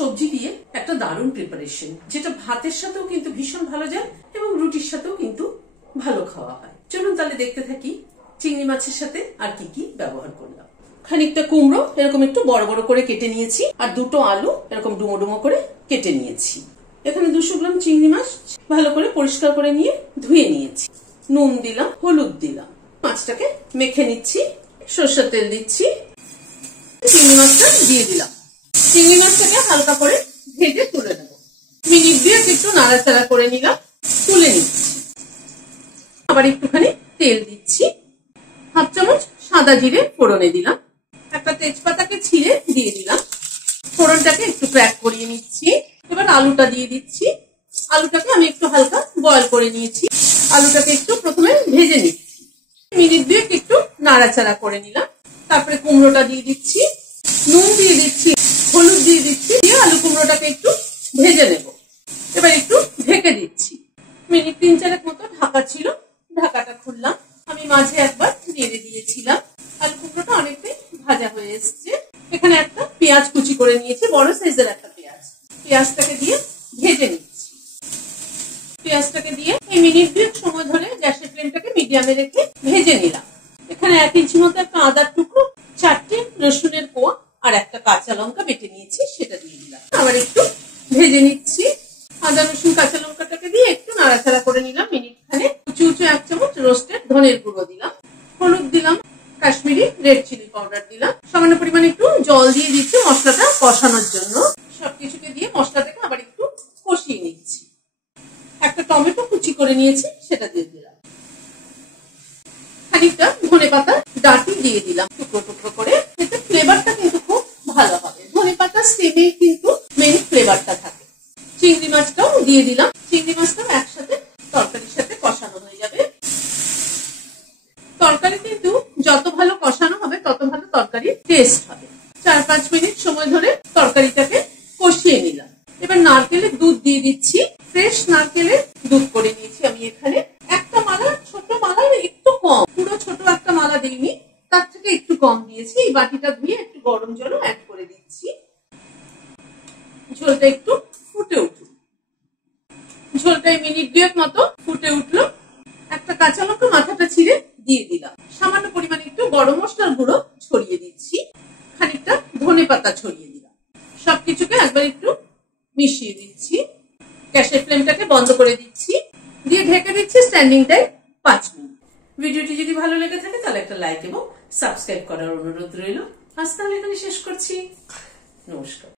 সবজি দিয়ে একটা দারুণ প্রিপারেশন, যেটা ভাতের সাথেও কিন্তু ভীষণ ভালো যায় এবং রুটির সাথেও কিন্তু ভালো খাওয়া হয়। চলুন তাহলে দেখতে থাকি চিংড়ি মাছের সাথে আর কি কি ব্যবহার করলাম। খানিকটা কুমড়ো এরকম একটু বড় বড় করে কেটে নিয়েছি, আর দুটো আলু এরকম ডুমো ডুমো করে কেটে নিয়েছি। এখানে 200 গ্রাম চিংড়ি মাছ ভালো করে পরিষ্কার করে নিয়ে ধুয়ে নিয়েছি। নুন দিলাম, হলুদ দিলাম, মাছটাকে মেখে নিচ্ছি। সরষের তেল দিচ্ছি, চিংড়ি মাছটা দিয়ে দিলাম। চিংড়ি মাছটাকে হালকা করে ভেজে তুলে নেব। মিনিট 2 একটু নাড়াচাড়া করে নিলাম, তুলে নিচ্ছি। আবার একটুখানি তেল দিচ্ছি, 1/2 চামচ সাদা জিরে ফোড়নে দিলাম, একটা তেজপাতাকে ছিঁড়ে দিয়ে দিলাম। ফোড়নটাকে একটু ক্র্যাক করিয়ে নিচ্ছি। এবার আলুটা দিয়ে দিচ্ছি। আলুটাকে আমি একটু হালকা বয়েল করে নিয়েছি। আলুটাকে একটু প্রথমে ভেজে নিচ্ছি, মিনিট 2 একটু নাড়াচাড়া করে নিলাম। তারপরে কুমড়োটা দিয়ে দিচ্ছি, নুন দিয়ে দিচ্ছি, হলুদ দিয়ে দিচ্ছি, দিয়ে আলু কুমড়োটাকে একটু ভেজে নেব। এবার একটু ঢেকে দিচ্ছি। মিনিট 3-4 মতো ঢাকা ছিল, ঢাকাটা খুললাম। আমি মাঝে একবার নেড়ে দিয়েছিলাম। আলু কুমড়োটা অনেকটাই ভাজা হয়ে এসছে। এখানে একটা পেঁয়াজ কুচি করে নিয়েছি, বড় সাইজের একটা পেঁয়াজ। পেঁয়াজটাকে দিয়ে ভেজে নিচ্ছি। পেঁয়াজটাকে দিয়ে এই মিনিট 2 সময় ধরে গ্যাসের ফ্লেমটাকে মিডিয়ামে রেখে ভেজে নিলাম। এখানে 1 ইঞ্চি মতো একটা আদার টুকরো, 4টে রসুনের কোয়া আর একটা কাঁচা লঙ্কা বেটে নিয়েছি, সেটা দিয়ে দিলাম। আবার একটু ভেজে নিচ্ছি। আদা রসুন কাঁচা লঙ্কাটাকে দিয়ে একটু নাড়াচাড়া করে নিলাম মিনিট খানেক। উঁচু 1 চামচ রোস্টেড ধনের গুঁড়ো দিলাম, হলুদ দিলাম, কাশ্মীরি রেড চিলি পাউডার দিলাম। সামান্য পরিমাণে একটু জল দিয়ে দিচ্ছি মশলাটা কষানোর জন্য। সবকিছুকে দিয়ে মশলাটাকে আবার একটু কষিয়ে নিচ্ছি। একটা টমেটো কুচি করে নিয়েছি, সেটা দিয়ে দিলাম। খানিকটা ধনেপাতা ডাঁটি দিয়ে দিলাম টুকরো টুকরো করে। এতে ফ্লেভারটা কিন্তু খুব ভালো হবে। ধনেপাতা স্টেমে কিন্তু মেইন ফ্লেভারটা থাকে। চিংড়ি মাছটাও দিয়ে দিলাম। চিংড়ি মাছটাও একসাথে তরকারির সাথে কষানো হয়ে যাবে। তরকারি কিন্তু যত ভালো কষানো হবে তত ভালো তরকারির টেস্ট হবে। 4-5 মিনিট সময় ধরে তরকারিটাকে কষিয়ে নিলাম। এবার নারকেলের দুধ দিয়ে দিচ্ছি। ফ্রেশ নারকেলের দুধ করে নিয়েছি আমি। এখানে একটা মালা, ছোট মালার একটু কম, পুরো ছোট একটা মালা দিইনি, তার থেকে একটু কম দিয়েছি। এই বাটিটা ধুয়ে একটু গরম জলও অ্যাড করে দিচ্ছি। ঝোলটা একটু ফুটে উঠুক। ঝোলটা মিনিট 2 মতো ফুটে উঠলো। একটা কাঁচা লঙ্কা মাথাটা ছিঁড়ে দিয়ে দিলাম। সামান্য পরিমাণে একটু গরম মশলার গুঁড়ো ছড়িয়ে দিচ্ছি, খানিকটা ধনেপাতা ছড়িয়ে দিলাম। সবকিছুকে একবার একটু মিশিয়ে দিচ্ছি। গ্যাসের ফ্লেমটাকে বন্ধ করে দিচ্ছি, দিয়ে ঢেকে দিচ্ছি স্ট্যান্ডিং টাইম 5 মিনিট। ভিডিওটি যদি ভালো লেগে থাকে তাহলে একটা লাইক এবং সাবস্ক্রাইব করার অনুরোধ রইল। আজ তাহলে এখানে শেষ করছি। নমস্কার।